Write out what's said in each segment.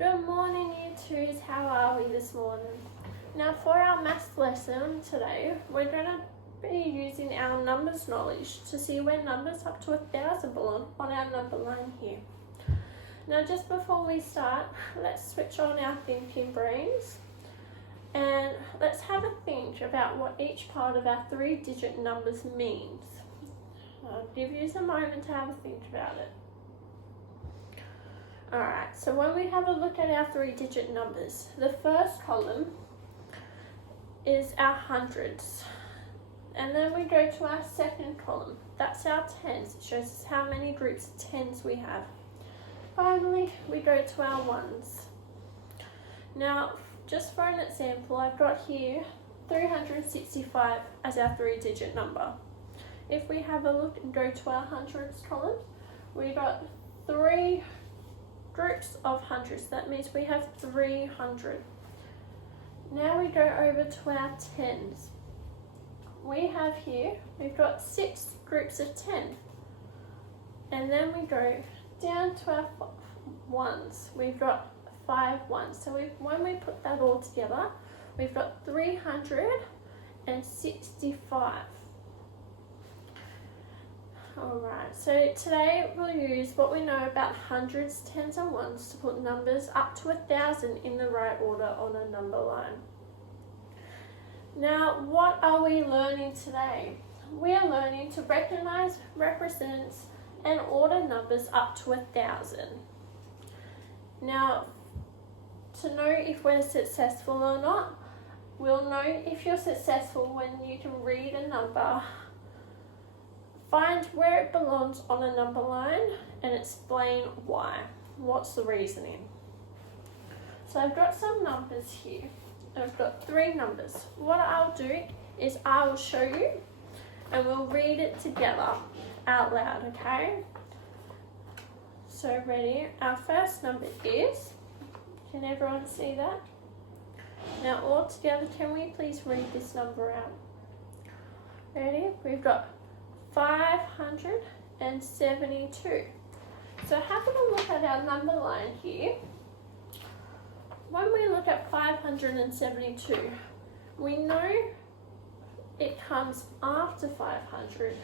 Good morning, Year 2s. How are we this morning? Now for our maths lesson today, we're going to be using our numbers knowledge to see where numbers up to 1,000 belong on our number line here. Now just before we start, let's switch on our thinking brains and let's have a think about what each part of our 3-digit numbers means. I'll give you a moment to have a think about it. Alright, so when we have a look at our 3-digit numbers, the first column is our hundreds. And then we go to our second column. That's our tens. It shows us how many groups of tens we have. Finally, we go to our ones. Now, just for an example, I've got here 365 as our 3-digit number. If we have a look and go to our hundreds column, we got 3 groups of hundreds. That means we have 300. Now we go over to our tens. We have here, we've got 6 groups of 10. And then we go down to our ones. We've got 5 ones. So when we put that all together, we've got 365. Alright, so today we'll use what we know about hundreds, tens and ones to put numbers up to 1,000 in the right order on a number line. Now, what are we learning today? We are learning to recognize, represent and order numbers up to 1,000. Now, to know if we're successful or not, we'll know if you're successful when you can read a number, find where it belongs on a number line and explain why. What's the reasoning? So I've got some numbers here. I've got 3 numbers. What I'll do is I will show you and we'll read it together out loud, okay? So ready? Our first number is, can everyone see that? Now all together, can we please read this number out? Ready? We've got 572. So having a look at our number line here, when we look at 572, we know it comes after 500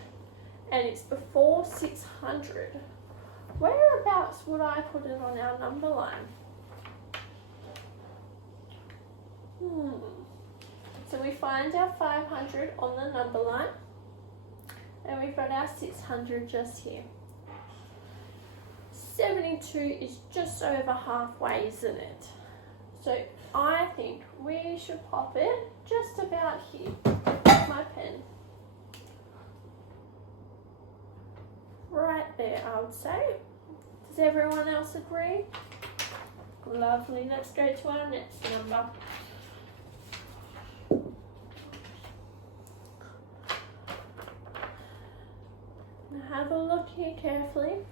and it's before 600. Whereabouts would I put it on our number line? So we find our 500 on the number line and we've got our 600 just here. 72 is just over halfway, isn't it? So I think we should pop it just about here. My pen. Right there, I would say. Does everyone else agree? Lovely. Let's go to our next number. Now have a look here carefully.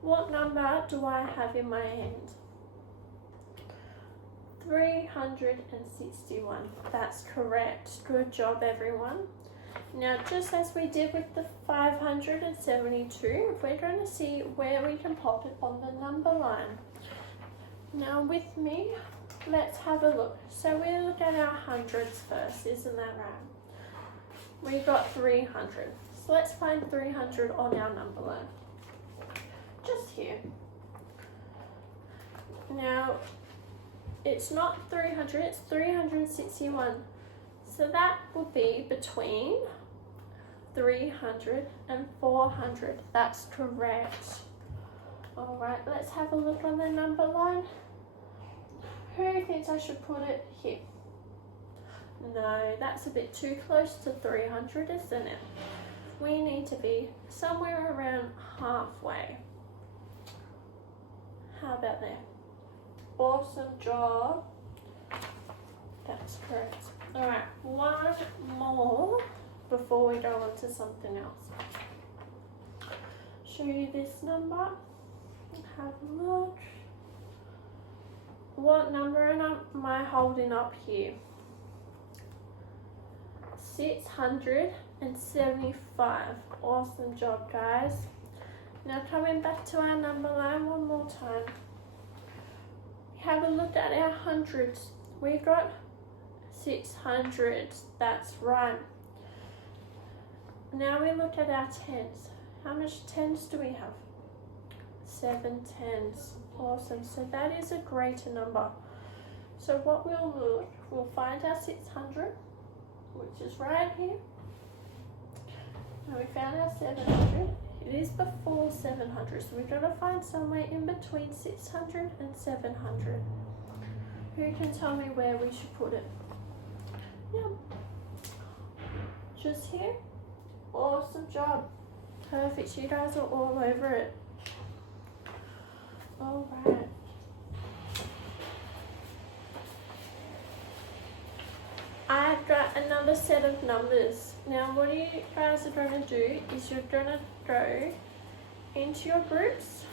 What number do I have in my hand? 361. That's correct. Good job, everyone. Now, just as we did with the 572, we're going to see where we can pop it on the number line. Now, with me, let's have a look. So we look at our hundreds first, isn't that right? We've got 300. So let's find 300 on our number line. Just here. Now, it's not 300, it's 361. So that will be between 300 and 400. That's correct. Alright, let's have a look on the number line. Who thinks I should put it here? No, that's a bit too close to 300, isn't it? We need to be somewhere around halfway. How about there? Awesome job. That's correct. Alright, one more before we go on to something else. Show you this number. Have a look. What number am I holding up here? 675. Awesome job, guys. Now coming back to our number line one more time. have a look at our hundreds. We've got 600. That's right. Now we look at our tens. How much tens do we have? 7 tens. Awesome. So that is a greater number. So what we'll do, we'll find our 600, which is right here. And we found our 700. It is before 700, so we've got to find somewhere in between 600 and 700. Who can tell me where we should put it? Yeah. Just here? Awesome job. Perfect. You guys are all over it. All right. I've got another set of numbers. Now what you guys are going to do is you're going to go into your groups,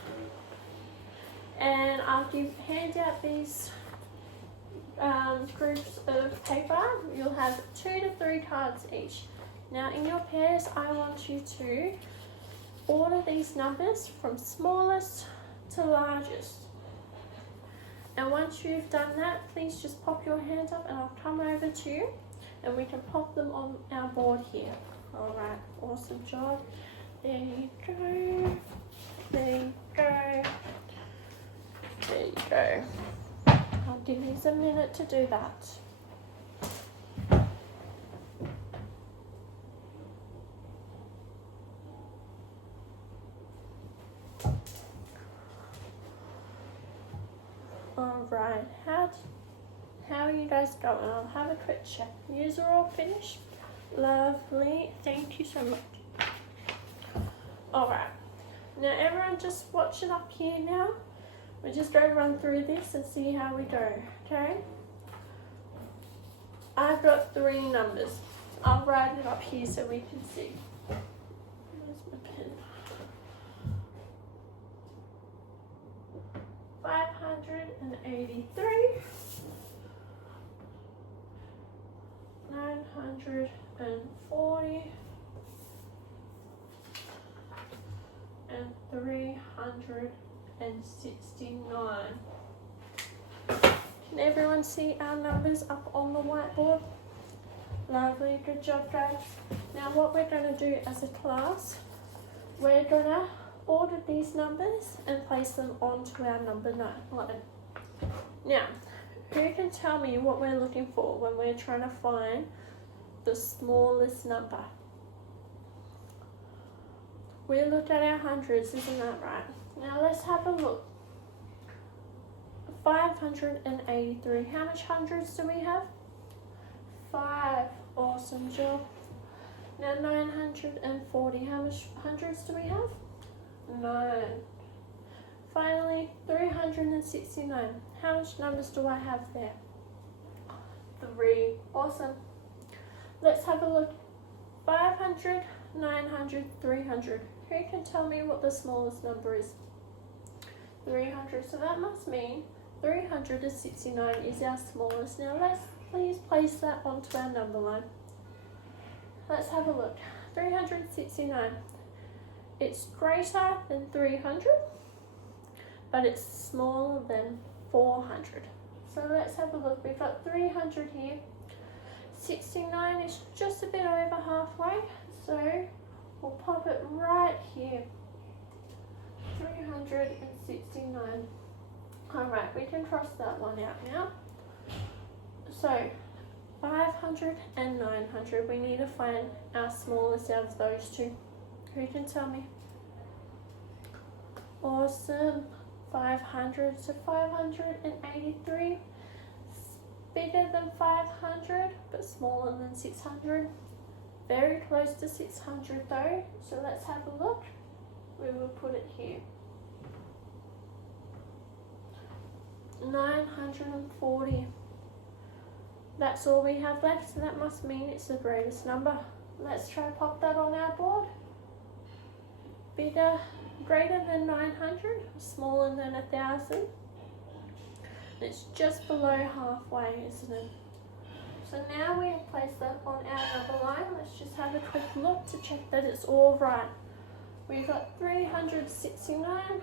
and I'll hand out these groups of paper. You'll have 2 to 3 cards each. Now in your pairs, I want you to order these numbers from smallest to largest. And once you've done that, please just pop your hand up and I'll come over to you and we can pop them on our board here. All right, awesome job. There you go. There you go. There you go. I'll give you a minute to do that. Alright, how are you guys going? I'll have a quick check. Yous are all finished? Lovely, thank you so much. Alright, now everyone just watch it up here now. We're just going to run through this and see how we go, okay? I've got 3 numbers. I'll write it up here so we can see. Where's my pen? 583, 940, and 369. Can everyone see our numbers up on the whiteboard? Lovely, good job guys. Now what we're going to do as a class, we're going to order these numbers and place them onto our number 11. Now, who can tell me what we're looking for when we're trying to find the smallest number? We look at our hundreds, isn't that right? Now let's have a look. 583. How much hundreds do we have? 5. Awesome job. Now 940. How much hundreds do we have? 9. Finally, 369. How much numbers do I have there? 3. Awesome. Let's have a look. 500, 900, 300. Who can tell me what the smallest number is? 300. So that must mean 369 is our smallest. Now let's please place that onto our number line. Let's have a look. 369. It's greater than 300, but it's smaller than 400. So let's have a look. We've got 300 here. 69 is just a bit over halfway, so we'll pop it right here. 369. Alright, we can cross that one out now. So 500 and 900. We need to find our smallest out of those two. Who can tell me? Awesome. 500 to 583. Bigger than 500, but smaller than 600. Very close to 600 though. So let's have a look. We will put it here. 940. That's all we have left, so that must mean it's the greatest number. Let's try to pop that on our board. Bigger, greater than 900, smaller than 1,000. It's just below halfway, isn't it? So now we have placed that on our number line. Let's just have a quick look to check that it's all right. We've got 369,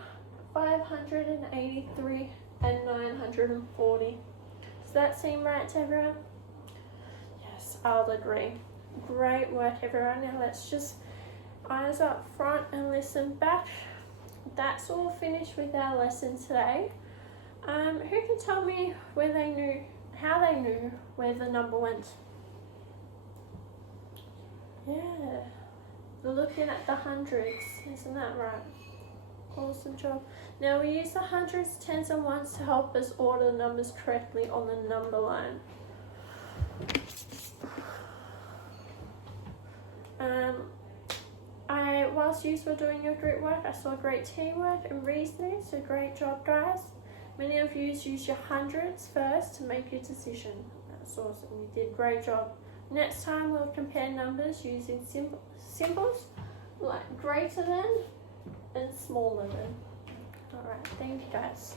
583 and 940. Does that seem right to everyone? Yes, I'll agree. Great work, everyone. Now let's just eyes up front and listen back. That's all finished with our lesson today. Who can tell me how they knew where the number went? Yeah, looking at the hundreds, isn't that right? Awesome job. Now we use the hundreds, tens and ones to help us order the numbers correctly on the number line. Whilst you were doing your group work, I saw great teamwork and reasoning, so great job, guys. Many of you use your hundreds first to make your decision. That's awesome, you did a great job. Next time we'll compare numbers using symbols like greater than and smaller than. Alright, thank you guys.